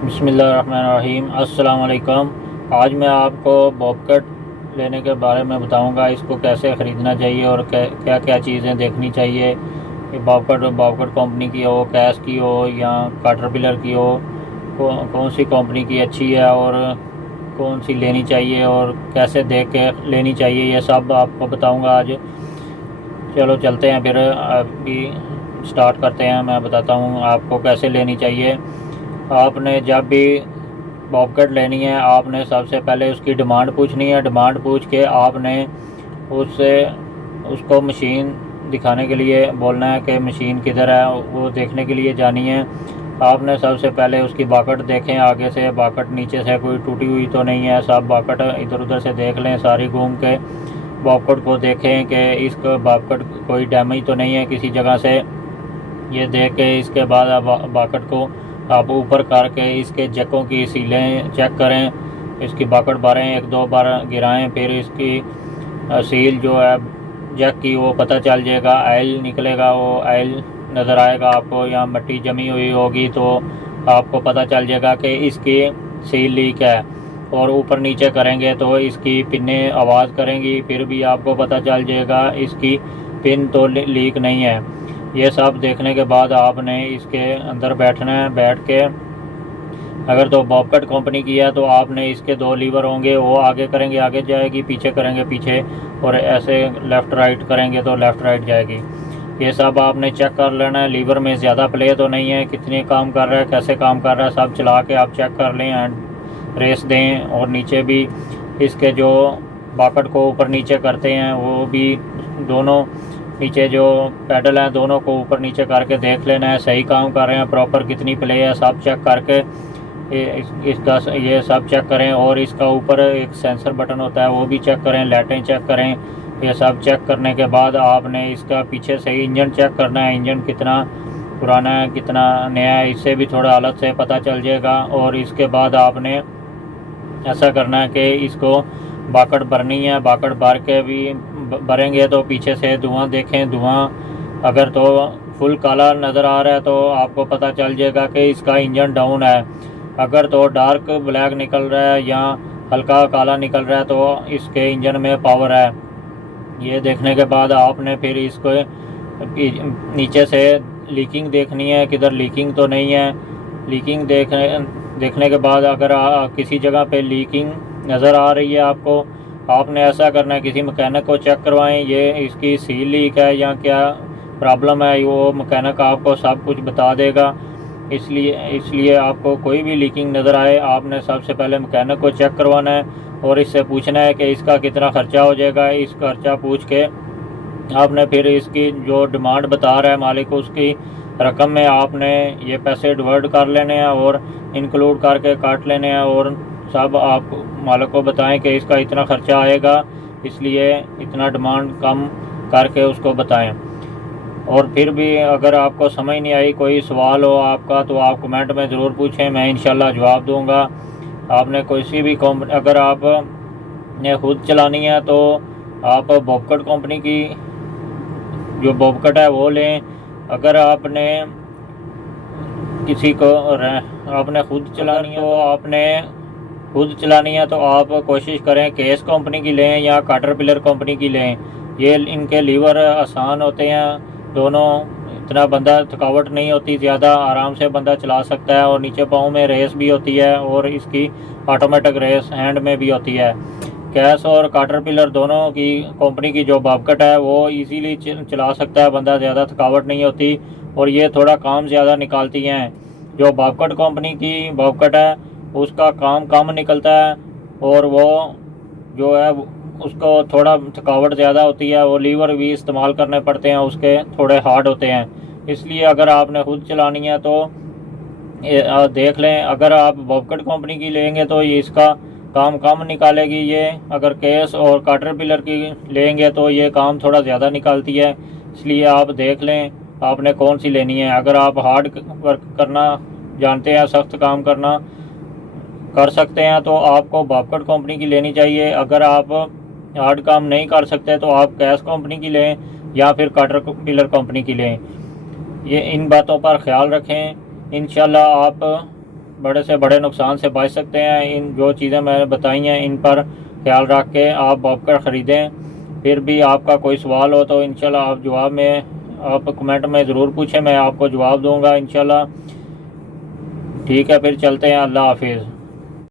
बिस्मिल्लाहिर्रहमानिर्रहीम। अस्सलाम वालेकुम। आज मैं आपको बॉबकट लेने के बारे में बताऊंगा, इसको कैसे ख़रीदना चाहिए और क्या क्या चीज़ें देखनी चाहिए कि बॉबकट बॉबकट कंपनी की हो, कैश की हो या कैटरपिलर की हो, कौन सी कंपनी की अच्छी है और कौन सी लेनी चाहिए और कैसे देख के लेनी चाहिए, ये सब आपको बताऊंगा आज। चलो चलते हैं फिर, अभी स्टार्ट करते हैं। मैं बताता हूँ आपको कैसे लेनी चाहिए। आपने जब भी बॉबकट लेनी है, आपने सबसे पहले उसकी डिमांड पूछनी है। डिमांड पूछ के आपने उससे उसको मशीन दिखाने के लिए बोलना है कि मशीन किधर है, वो देखने के लिए जानी है। आपने सबसे पहले उसकी बाकट देखें, आगे से बाकट, नीचे से कोई टूटी हुई तो नहीं है। सब बाकट इधर उधर से देख लें, सारी घूम के बॉबकट को देखें कि इसका बॉबकट कोई डैमेज तो नहीं है किसी जगह से। ये देख के इसके बाद आप बाकट को आप ऊपर करके इसके जैकों की सीलें चेक करें। इसकी बाकट बारें एक दो बार गिराएं, फिर इसकी सील जो है जैक की वो पता चल जाएगा। आयल निकलेगा, वो आयल नज़र आएगा आपको, या मट्टी जमी हुई होगी तो आपको पता चल जाएगा कि इसकी सील लीक है। और ऊपर नीचे करेंगे तो इसकी पिनें आवाज़ करेंगी, फिर भी आपको पता चल जाएगा इसकी पिन तो लीक नहीं है। ये सब देखने के बाद आपने इसके अंदर बैठना है। बैठ के अगर तो बॉबकट कंपनी की है तो आपने इसके दो लीवर होंगे, वो आगे करेंगे आगे जाएगी, पीछे करेंगे पीछे, और ऐसे लेफ़्ट राइट करेंगे तो लेफ़्ट राइट जाएगी। ये सब आपने चेक कर लेना है। लीवर में ज़्यादा प्ले तो नहीं है, कितने काम कर रहा है, कैसे काम कर रहा है, सब चला के आप चेक कर लें एंड रेस दें। और नीचे भी इसके जो बाकट को ऊपर नीचे करते हैं वो भी दोनों नीचे जो पैडल हैं दोनों को ऊपर नीचे करके देख लेना है, सही काम कर रहे हैं, प्रॉपर कितनी प्ले है, सब चेक करके इसका ये सब चेक करें। और इसका ऊपर एक सेंसर बटन होता है, वो भी चेक करें, लाइटें चेक करें। ये सब चेक करने के बाद आपने इसका पीछे से इंजन चेक करना है, इंजन कितना पुराना है कितना नया है, इससे भी थोड़ा अलग से पता चल जाएगा। और इसके बाद आपने ऐसा करना है कि इसको बाकट भरनी है। बाकट भर के भी भरेंगे तो पीछे से धुआं देखें, धुआं अगर तो फुल काला नज़र आ रहा है तो आपको पता चल जाएगा कि इसका इंजन डाउन है। अगर तो डार्क ब्लैक निकल रहा है या हल्का काला निकल रहा है तो इसके इंजन में पावर है। ये देखने के बाद आपने फिर इसको नीचे से लीकिंग देखनी है, किधर लीकिंग तो नहीं है। लीकिंग देखने के बाद अगर किसी जगह पे लीकिंग नज़र आ रही है आपको, आपने ऐसा करना है किसी मैकेनिक को चेक करवाएं, ये इसकी सील लीक है या क्या प्रॉब्लम है, वो मैकेनिक आपको सब कुछ बता देगा। इसलिए आपको कोई भी लीकिंग नज़र आए, आपने सबसे पहले मैकेनिक को चेक करवाना है और इससे पूछना है कि इसका कितना ख़र्चा हो जाएगा। इस खर्चा पूछ के आपने फिर इसकी जो डिमांड बता रहा है मालिक, उसकी रकम में आपने ये पैसे डिवाइड कर लेने हैं और इंक्लूड करके काट लेने हैं, और सब आप मालिक को बताएं कि इसका इतना ख़र्चा आएगा, इसलिए इतना डिमांड कम करके उसको बताएं। और फिर भी अगर आपको समझ नहीं आई, कोई सवाल हो आपका, तो आप कमेंट में ज़रूर पूछें, मैं इंशाल्लाह जवाब दूंगा। आपने कोई सी भी कंपनी अगर आप ने खुद चलानी है तो आप बॉबकट कंपनी की जो बॉबकट है वो लें। अगर आपने किसी को आपने खुद चलानी है तो आप कोशिश करें केस कंपनी की लें या कैटरपिलर कंपनी की लें। ये इनके लीवर आसान होते हैं दोनों, इतना बंदा थकावट नहीं होती, ज़्यादा आराम से बंदा चला सकता है। और नीचे पाँव में रेस भी होती है और इसकी ऑटोमेटिक रेस हैंड में भी होती है। कैश और कैटरपिलर दोनों की कंपनी की जो बॉबकट है वो इजीली चला सकता है बंदा, ज़्यादा थकावट नहीं होती और ये थोड़ा काम ज़्यादा निकालती हैं। जो बॉबकट कंपनी की बॉबकट है उसका काम कम निकलता है और वो जो है उसको थोड़ा थकावट ज़्यादा होती है, वो लीवर भी इस्तेमाल करने पड़ते हैं, उसके थोड़े हार्ड होते हैं। इसलिए अगर आपने खुद चलानी है तो देख लें। अगर आप बॉबकट कंपनी की लेंगे तो ये इसका काम कम निकालेगी, ये अगर केस और कैटरपिलर की लेंगे तो ये काम थोड़ा ज़्यादा निकालती है। इसलिए आप देख लें आपने कौन सी लेनी है। अगर आप हार्ड वर्क करना जानते हैं, सख्त काम करना कर सकते हैं तो आपको बॉबकट कंपनी की लेनी चाहिए। अगर आप हार्ड काम नहीं कर सकते तो आप कैश कंपनी की लें या फिर कैटरपिलर कंपनी की लें। ये इन बातों पर ख्याल रखें, इंशाल्लाह आप बड़े से बड़े नुकसान से बच सकते हैं। इन जो चीज़ें मैंने बताई हैं इन पर ख्याल रख के आप बॉबकट ख़रीदें। फिर भी आपका कोई सवाल हो तो इंशाल्लाह आप जवाब में आप कमेंट में ज़रूर पूछें, मैं आपको जवाब दूंगा इंशाल्लाह। ठीक है, फिर चलते हैं। अल्लाह हाफिज़।